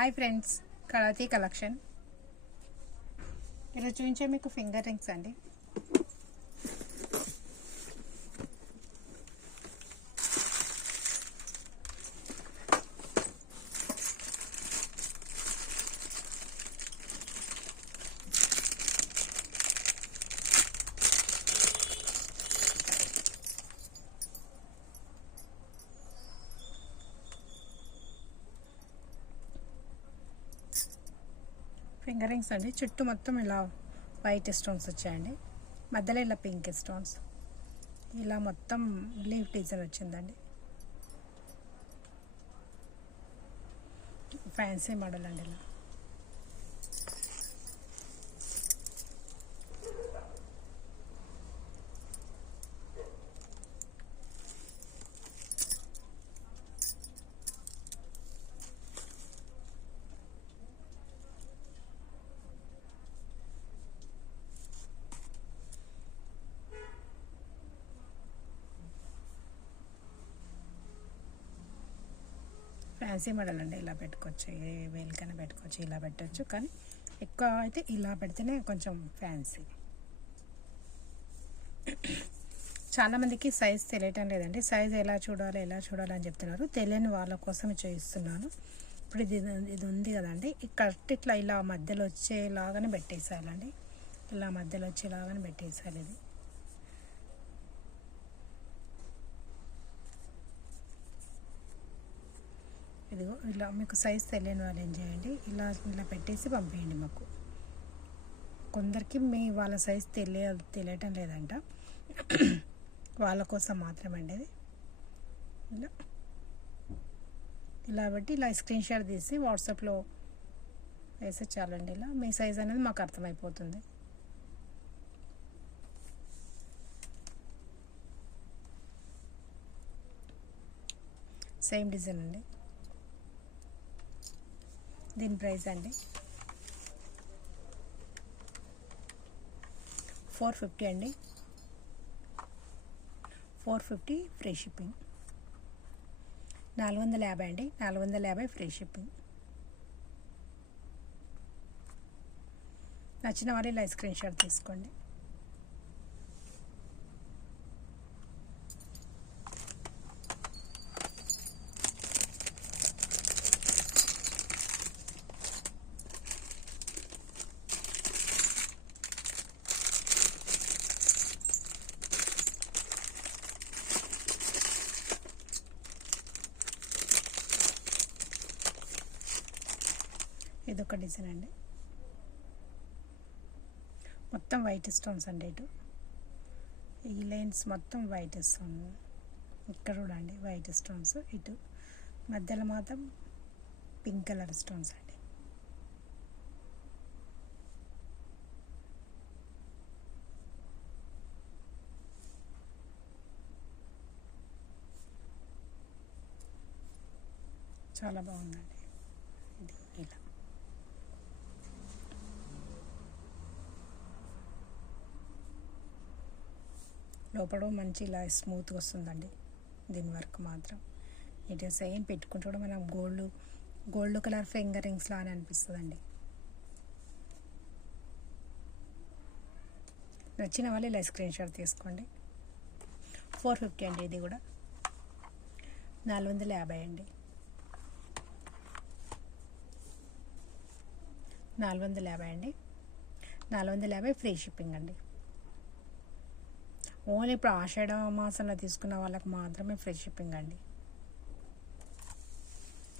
Hi friends, కళాతి collection. ఈరోజు చూపించే మీకు ఫింగర్ రింగ్స్ అండి. ఫింగర్ రింగ్స్ అండి. చుట్టూ మొత్తం ఇలా వైట్ స్టోన్స్ వచ్చాయండి, మధ్యలో ఇలా పింక్ స్టోన్స్, ఇలా మొత్తం లీఫ్ డిజైన్ వచ్చిందండి. ఫ్యాన్సీ మోడల్ అండి. ఇలా ఫ్యాన్సీ మోడల్ అండి. ఇలా పెట్టుకోవచ్చు, ఏ వేలికైనా పెట్టుకోవచ్చు, ఇలా పెట్టచ్చు. కానీ ఎక్కువ అయితే ఇలా పెడితేనే కొంచెం ఫ్యాన్సీ. చాలామందికి సైజ్ తెలియటం లేదండి. సైజ్ ఎలా చూడాలి అని చెప్తున్నారు. తెలియని వాళ్ళ కోసం చూపిస్తున్నాను. ఇప్పుడు ఇది ఉంది కదండి, కరెక్ట్ ఇట్లా ఇలా మధ్యలో వచ్చేలాగానే పెట్టేసేయాలండి. ఇలా మధ్యలో వచ్చేలాగానే పెట్టేసేయాలి. ఇది ఇదిగో ఇలా. మీకు సైజ్ తెలియని వాళ్ళు ఏం చేయండి, ఇలా ఇలా పెట్టేసి పంపేయండి మాకు. కొందరికి వాళ్ళ సైజ్ తెలియటం లేదంట, వాళ్ళ కోసం మాత్రమండి ఇది. ఇలా బట్టి ఇలా స్క్రీన్ షాట్ తీసి వాట్సాప్లో వేస్తే చాలండి. ఇలా మీ సైజ్ అనేది మాకు అర్థమైపోతుంది. సేమ్ డిజైన్ అండి. దీని ప్రైస్ అండి 450 అండి. 450 ఫ్రీ షిప్పింగ్. 450 అండి. 450 ఫ్రీ షిప్పింగ్. నచ్చిన వాళ్ళు ఇలా స్క్రీన్ షాట్ తీసుకోండి. ఇదొక డిజైన్ అండి, మొత్తం వైట్ స్టోన్స్ అండి. ఇటు ఈ లైన్స్ మొత్తం వైట్ స్టోన్, ఇక్కడ కూడా అండి వైట్ స్టోన్స్. ఇటు మధ్యలో మాత్రం పింక్ కలర్ స్టోన్స్ అండి. చాలా బాగుందండి. ఇది ఇలా లోపల మంచి ఇలా స్మూత్గా వస్తుందండి. దీని వర్క్ మాత్రం ఇటు సేమ్ పెట్టుకుంటే కూడా మనం గోల్డ్ కలర్ ఫింగర్ రింగ్స్ లానే అనిపిస్తుందండి. నచ్చిన వాళ్ళు ఇలా స్క్రీన్ షాట్ తీసుకోండి. 450 అండి. ఇది కూడా 450 అండి. 450 అండి. 450 ఫ్రీ షిప్పింగ్ అండి. ఓన్లీ ఇప్పుడు ఆషాఢ మాసంలో తీసుకున్న వాళ్ళకి మాత్రమే ఫ్రీ షిప్పింగ్ అండి.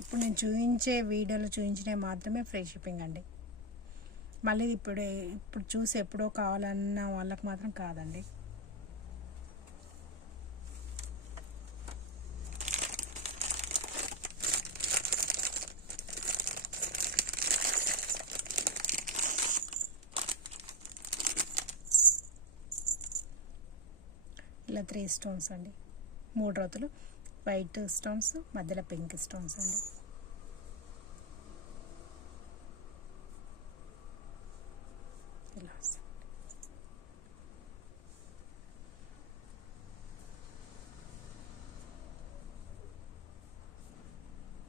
ఇప్పుడు నేను చూపించే వీడియోలో చూపించినవి మాత్రమే ఫ్రీ షిప్పింగ్ అండి. మళ్ళీ ఇప్పుడు చూసి ఎప్పుడో కావాలన్న వాళ్ళకి మాత్రం కాదండి. ఇలా 3 స్టోన్స్ అండి, 3 రౌతులు వైట్ స్టోన్స్, మధ్యలో పింక్ స్టోన్స్ అండి. ఇలా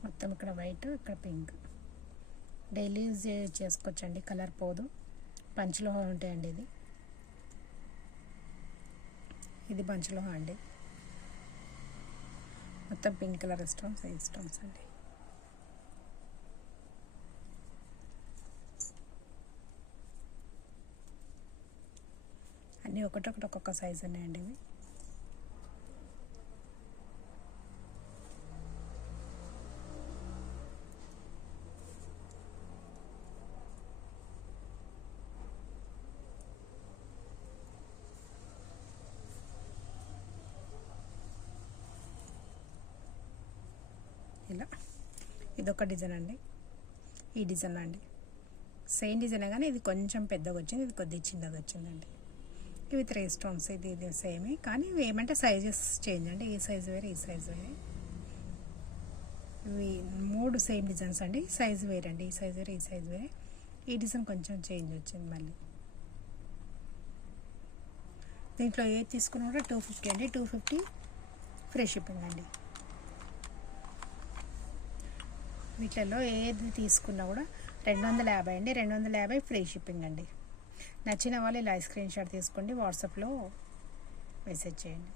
మొత్తం ఇక్కడ వైట్, ఇక్కడ పింక్. డైలీ యూజ్ చేసుకోవచ్చండి, కలర్ పోదు. పంచలోహ ఉంటాయండి. ఇది పంచలోహ అండి. మొత్తం పింక్ కలర్ స్టోన్స్, 5 స్టోన్స్ అండి. అన్నీ ఒకటొకటి ఒక్కొక్క సైజు ఉన్నాయండి ఇవి. ఇలా ఇదొక డిజైన్ అండి. ఈ డిజైన్ అండి సేమ్ డిజైన్ కానీ ఇది కొంచెం పెద్దగా వచ్చింది, ఇది కొద్దిగా చిన్నగా వచ్చిందండి. ఇవి 3 స్టోన్స్, ఇది సేమే కానీ ఇవి ఏమంటే సైజెస్ చేంజ్ అండి. ఈ సైజు వేరే, ఈ సైజు వేరే. ఇవి 3 సేమ్ డిజైన్స్ అండి, సైజు వేరే అండి. ఈ సైజు వేరే, ఈ సైజు వేరే. ఈ డిజైన్ కొంచెం చేంజ్ వచ్చింది మళ్ళీ. దీంట్లో ఏది తీసుకున్నా కూడా 250 అండి. 250 ఫ్రీ షిప్పింగ్ అండి. వీటిల్లో ఏది తీసుకున్నా కూడా 250 అండి. 250 ఫ్రీ షిప్పింగ్ అండి. నచ్చిన వాళ్ళు ఇలా స్క్రీన్ షాట్ తీసుకోండి, వాట్సాప్లో మెసేజ్ చేయండి.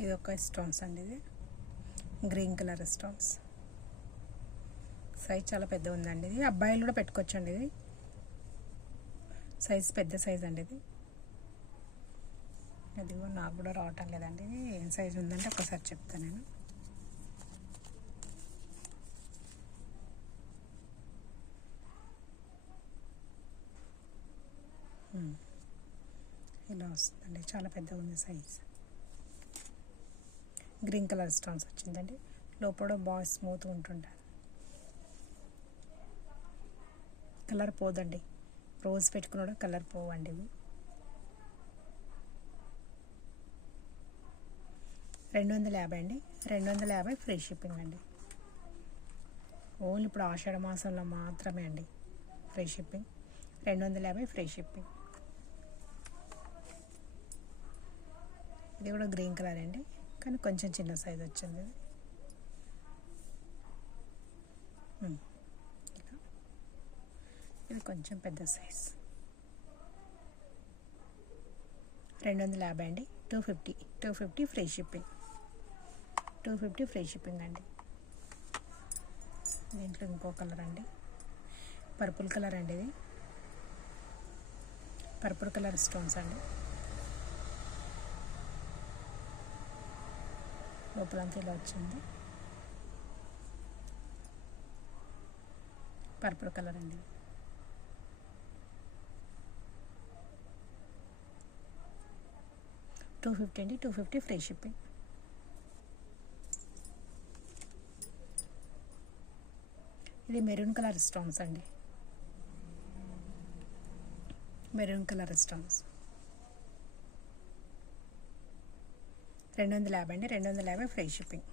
ఇది ఒక స్టోన్స్ అండి, ఇది గ్రీన్ కలర్ స్టోన్స్. సైజ్ చాలా పెద్ద ఉందండి. ఇది అబ్బాయిలు కూడా పెట్టుకోవచ్చండి. ఇది సైజ్ పెద్ద సైజ్ అండి. ఇది నాకు కూడా రావటం లేదండి. ఇది ఏం సైజ్ ఉందంటే ఒకసారి చెప్తాను నేను. ఇలా వస్తుందండి, చాలా పెద్దగా ఉంది సైజ్. గ్రీన్ కలర్ స్టోన్స్ వచ్చిందండి. లోపల బాగా స్మూత్గా ఉంటుండే, కలర్ పోదండి. రోజ్ పెట్టుకున్న కలర్ పోవండి. ఇవి 250 అండి. 250 ఫ్రీ షిప్పింగ్ అండి. ఓన్లీ ఇప్పుడు ఆషాఢ మాసంలో మాత్రమే అండి ఫ్రీ షిప్పింగ్. 250 free shipping. ఇది కూడా గ్రీన్ కలర్ అండి, కానీ కొంచెం చిన్న సైజ్ వచ్చింది. ఇది కొంచెం పెద్ద సైజ్. 250 అండి. 250 ఫ్రీ షిప్పింగ్. 250 ఫ్రీ షిప్పింగ్ అండి. దీంట్లో ఇంకో కలర్ అండి, పర్పుల్ కలర్ అండి. ఇది పర్పుల్ కలర్ స్టోన్స్ అండి. లోపలంతా ఇలా వచ్చింది, పర్పుల్ కలర్ అండి. $250 అండి. 250 ఫ్రీ షిప్పింగ్. ఇది మెరూన్ కలర్ స్టోన్స్ అండి. మెరూన్ కలర్ స్టోన్స్ 250 అండి. 250 ఫ్రీ షిప్పింగ్.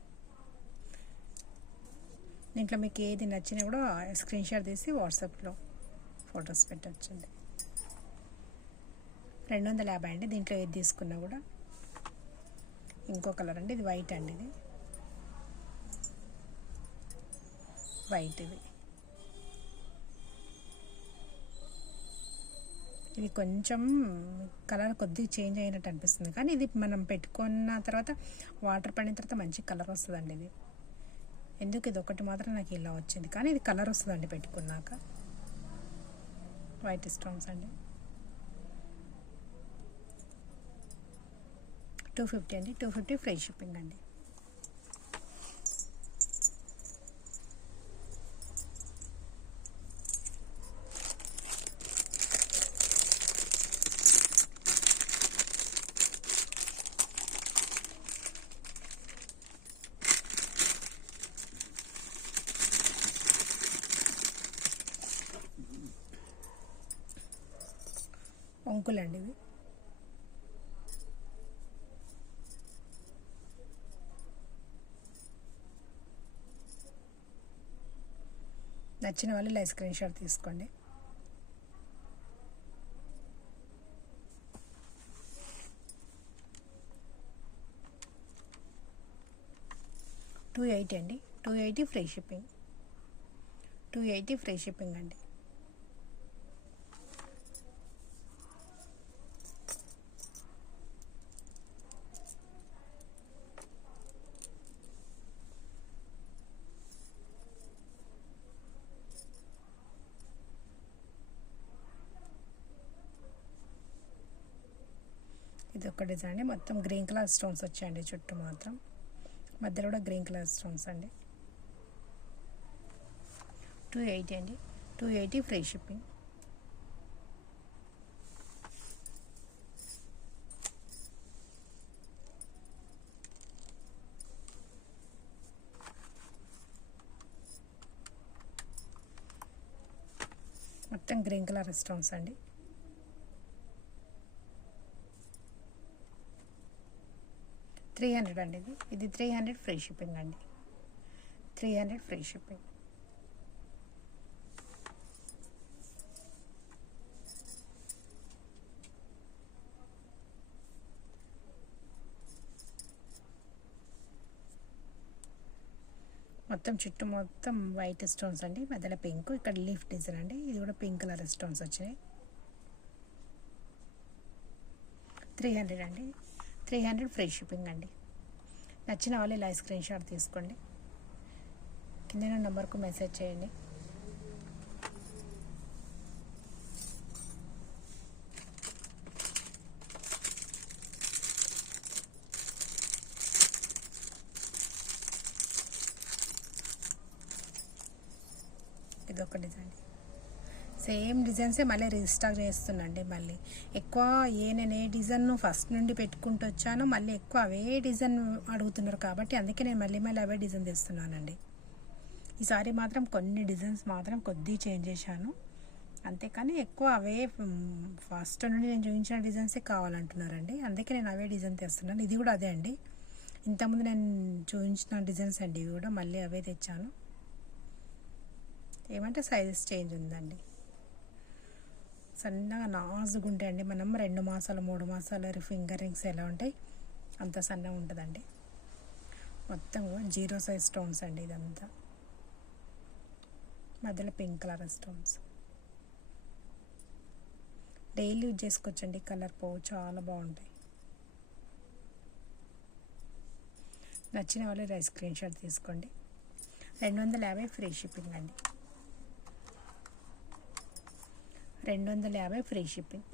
దీంట్లో మీకు ఏది నచ్చినా కూడా స్క్రీన్ షాట్ తీసి వాట్సాప్లో ఫొటోస్ పెట్టచ్చండి. 250 అండి. దీంట్లో ఏది తీసుకున్నా కూడా. ఇంకో కలర్ అండి, ఇది వైట్ అండి. ఇది వైట్. ఇది కొంచెం కలర్ కొద్దిగా చేంజ్ అయినట్టు అనిపిస్తుంది, కానీ ఇది మనం పెట్టుకున్న తర్వాత వాటర్ పడిన తర్వాత మంచి కలర్ వస్తుందండి. ఇది ఎందుకు ఇది ఒకటి మాత్రం నాకు ఇలా వచ్చింది, కానీ ఇది కలర్ వస్తుందండి పెట్టుకున్నాక. వైట్ స్టోన్స్ అండి. 250 అండి. 250 ఫ్రీ షిప్పింగ్ అండి. నచ్చిన వాళ్ళు ఇలా స్క్రీన్ షాట్ తీసుకోండి. $280 అండి. $280 ఫ్రీ షిప్పింగ్. $280 ఫ్రీ షిప్పింగ్ అండి. ఇది ఒక డిజైన్ అండి. మొత్తం గ్రీన్ కలర్ స్టోన్స్ వచ్చాయండి చుట్టూ మాత్రం. మధ్యలో కూడా గ్రీన్ కలర్ స్టోన్స్ అండి. $280 అండి. $280 ఫ్రీ షిప్పింగ్. మొత్తం గ్రీన్ కలర్ స్టోన్స్ అండి. $300 అండి. ఇది 300 ఫ్రీ షిప్పింగ్ అండి. 300 ఫ్రీ షిప్పింగ్. మొత్తం చుట్టూ మొత్తం వైట్ స్టోన్స్ అండి. మధ్యలో పింక్. ఇక్కడ లీఫ్ డిజైన్ అండి. ఇది కూడా పింక్ కలర్ స్టోన్స్ వచ్చాయి. 300 అండి. 300 ఫ్రీ షిప్పింగ్ అండి. నచ్చిన వాళ్ళు ఇలా స్క్రీన్ షాట్ తీసుకోండి. కింద నెంబర్కు మెసేజ్ చేయండి. ఇదొక డిజైన్. సేమ్ డిజైన్సే మళ్ళీ రీస్టాక్ చేస్తున్నాండి. మళ్ళీ ఎక్కువ నేను ఏ డిజైన్ ఫస్ట్ నుండి పెట్టుకుంటూ వచ్చానో మళ్ళీ ఎక్కువ అవే డిజైన్ అడుగుతున్నారు కాబట్టి అందుకే నేను మళ్ళీ అవే డిజైన్ తెస్తున్నానండి. ఈసారి మాత్రం కొన్ని డిజైన్స్ మాత్రం కొద్దిగా చేంజ్ చేశాను, అంతేకాని ఎక్కువ అవే ఫస్ట్ నుండి నేను చూపించిన డిజైన్సే కావాలంటున్నారండి. అందుకే నేను అవే డిజైన్ తెస్తున్నాను. ఇది కూడా అదే అండి. ఇంతకుముందు నేను చూపించిన డిజైన్స్ అండి. ఇవి కూడా మళ్ళీ అవే తెచ్చాను. ఏమంటే సైజెస్ చేంజ్ ఉందండి. సన్నగా నాజుగా ఉంటాయండి. మనం 2 మాసాలు 3 మాసాలు ఫింగర్ రింగ్స్ ఎలా ఉంటాయి అంత సన్నగా ఉంటుందండి. మొత్తం 0 సైజ్ స్టోన్స్ అండి. ఇదంతా మధ్యలో pink colour stones. Daily use చేసుకోవచ్చండి. కలర్ పోవు, చాలా బాగుంటాయి. నచ్చిన వాళ్ళు స్క్రీన్ షాట్ తీసుకోండి. 250 ఫ్రీ షిప్పింగ్ అండి. 250 ఫ్రీ షిప్పింగ్.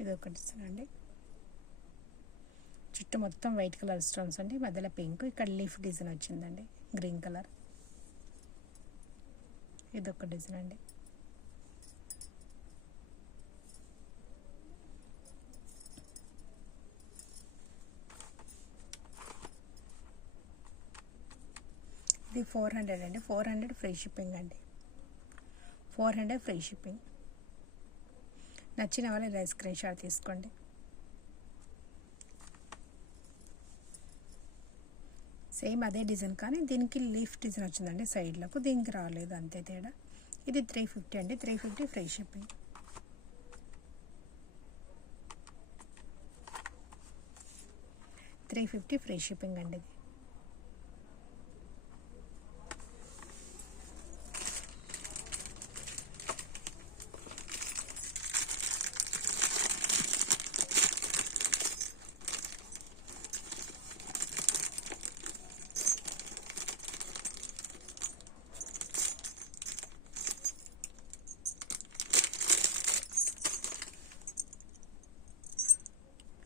ఇది ఒకటి ఇస్తానండి. చుట్టూ మొత్తం వైట్ కలర్ స్టోన్స్ అండి. మధ్యలో పింక్. ఇక్కడ లీఫ్ డిజైన్ వచ్చిందండి గ్రీన్ కలర్. ఇదొక డిజైన్ అండి. ఇది 400 అండి. 400 ఫ్రీ షిప్పింగ్ అండి. 400 ఫ్రీ షిప్పింగ్. నచ్చిన వాళ్ళు ఇలా స్క్రీన్ షాట్ తీసుకోండి. సేమ్ అదే డిజైన్ కానీ దీనికి లీఫ్ డిజైన్ వచ్చిందండి సైడ్లకు, దీనికి రాలేదు, అంతే తేడా. ఇది 350 అండి. 350 ఫ్రీ షిప్పింగ్. $350 ఫ్రీ షిప్పింగ్ అండి.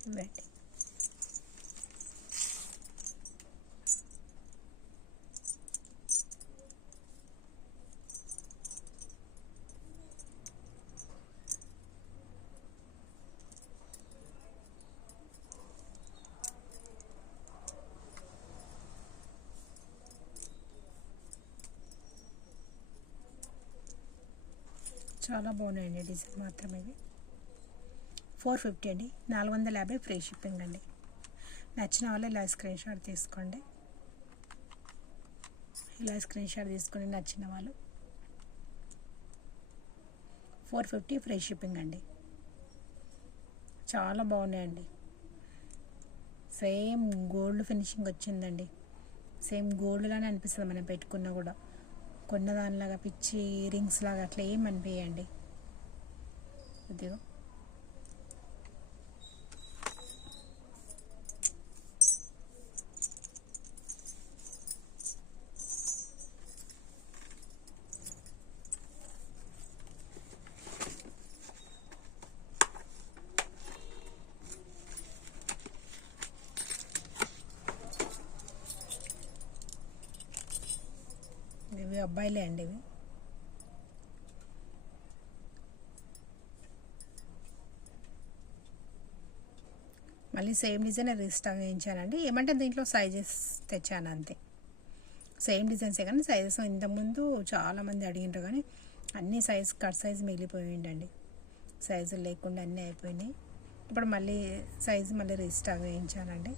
ఇది చాలా బాగున్నాయండి డిజైన్ మాత్రం ఇవి. 450 అండి, 450 ఫ్రీ షిప్పింగ్ అండి. నచ్చిన వాళ్ళు ఇలా స్క్రీన్ షాట్ తీసుకోండి. ఇలా స్క్రీన్ షాట్ తీసుకొని నచ్చిన వాళ్ళు 450 ఫ్రీ షిప్పింగ్ అండి. చాలా బాగున్నాయండి. సేమ్ గోల్డ్ ఫినిషింగ్ వచ్చిందండి. సేమ్ గోల్డ్ లానే అనిపిస్తుంది మనం పెట్టుకున్నా కూడా. కొన్న దానిలాగా పిచ్చి రింగ్స్ లాగా అట్లా ఏం అనిపించండి. ఇదిగో ఇవి అబ్బాయిలే అండి. ఇవి మళ్ళీ సేమ్ డిజైన్ రీస్టాక్ చేయించానండి. ఏమంటే దీంట్లో సైజెస్ తెచ్చాను అంతే. సేమ్ డిజైన్సే కానీ సైజెస్ ఇంతకుముందు చాలామంది అడిగిండ్రు కానీ అన్ని సైజ్ కట్ సైజ్ మిగిలిపోయిండండి. సైజులు లేకుండా అన్నీ అయిపోయినాయి. ఇప్పుడు మళ్ళీ సైజు మళ్ళీ రీస్టాక్ చేయించానండి.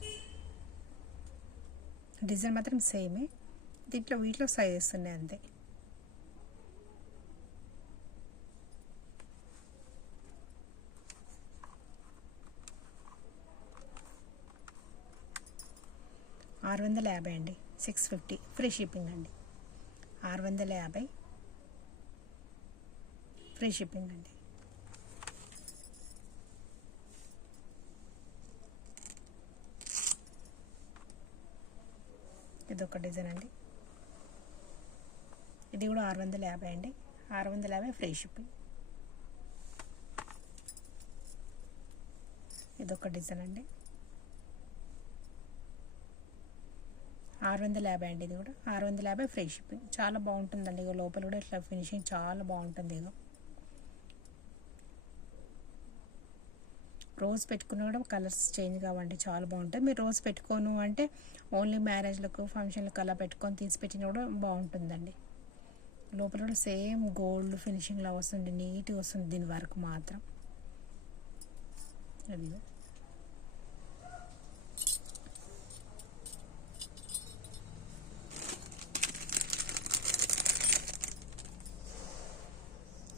డిజైన్ మాత్రం సేమే, వీటిలో సైజెస్ ఉన్నాయి అంతే. $650 అండి, 650 ఫ్రీ షిప్పింగ్ అండి. 650 ఫ్రీ షిప్పింగ్ అండి. ఇదొక డిజైన్ అండి. ఇది కూడా 650 అండి. 650 ఫ్రీ షిప్పింగ్. ఇదొక డిజైన్ అండి. 650 అండి. ఇది కూడా 650 ఫ్రీ షిప్పింగ్. చాలా బాగుంటుందండి. ఇక లోపల కూడా ఇట్లా ఫినిషింగ్ చాలా బాగుంటుంది. ఇక రోజ్ పెట్టుకున్న కూడా కలర్స్ చేంజ్ కావండి, చాలా బాగుంటుంది. మీరు రోజ్ పెట్టుకోను అంటే ఓన్లీ మ్యారేజ్లకు ఫంక్షన్లకు అలా పెట్టుకొని తీసి పెట్టినా కూడా బాగుంటుందండి. లోపల కూడా సేమ్ గోల్డ్ ఫినిషింగ్లా వస్తుంది, నీట్గా వస్తుంది దీని వరకు మాత్రం. అది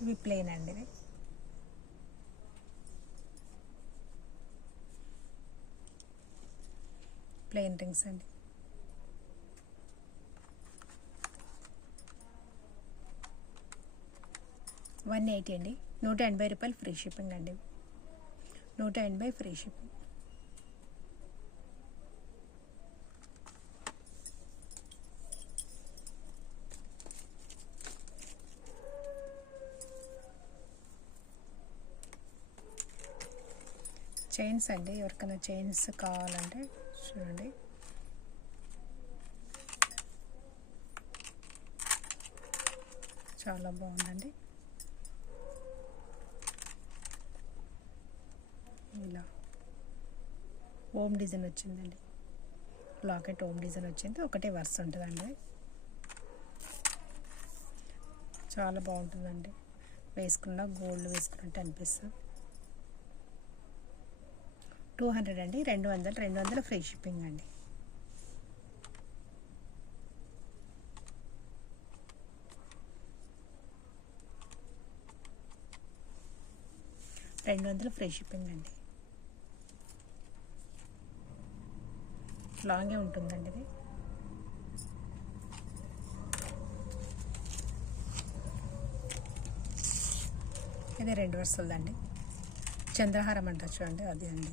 ఇవి ప్లెయిన్ అండి. ఇది ప్లెయిన్ రింగ్స్ అండి. $180 అండి, $180 ఫ్రీ షిప్పింగ్ అండి. 180 ఫ్రీ షిప్పింగ్. చైన్స్ అండి, ఎవరికైనా చైన్స్ కావాలంటే చూడండి. చాలా బాగుందండి. ఇలా ఓమ్ డిజైన్ వచ్చిందండి. లాకెట్ ఓమ్ డిజైన్ వచ్చింది. ఒకటే వర్స్ ఉంటుందండి. చాలా బాగుంటుందండి. వేసుకున్న గోల్డ్ వేసుకున్నట్టు అనిపిస్తుంది. 200 అండి, 200 ఫ్రీ షిప్పింగ్ అండి. $200 ఫ్రీ షిప్పింగ్ అండి. లాంగే ఉంటుందండి ఇది. ఇది 2 వరుసలదండి. చంద్రహారం అంటారు చూడండి, అది అండి.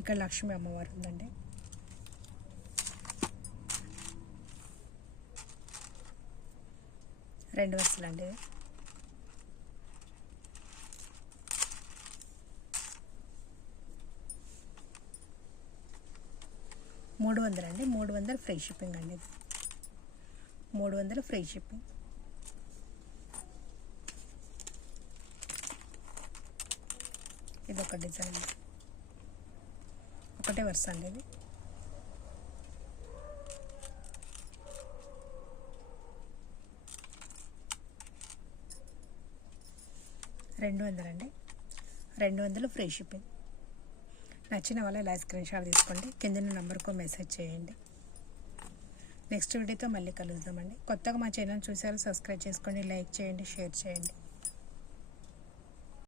ఇక్కడ లక్ష్మీ అమ్మవారు ఉందండి. రెండు వరుసలండి. $300 అండి. 300 ఫ్రీ షిప్పింగ్ అండి. 300 ఫ్రీ షిప్పింగ్. ఇది ఒక డిజైన్ అండి, ఒకటే వరుస అండి. ఇది 200 అండి, 200 ఫ్రీ షిప్పింగ్. నచ్చిన వాళ్ళ ఇలా స్క్రీన్ షాట్ తీసుకోండి, కింద నెంబర్కు మెసేజ్ చేయండి. నెక్స్ట్ వీడియోతో మళ్ళీ కలుద్దామండి. కొత్తగా మా ఛానల్ చూసారు, సబ్స్క్రైబ్ చేసుకోండి, లైక్ చేయండి, షేర్ చేయండి.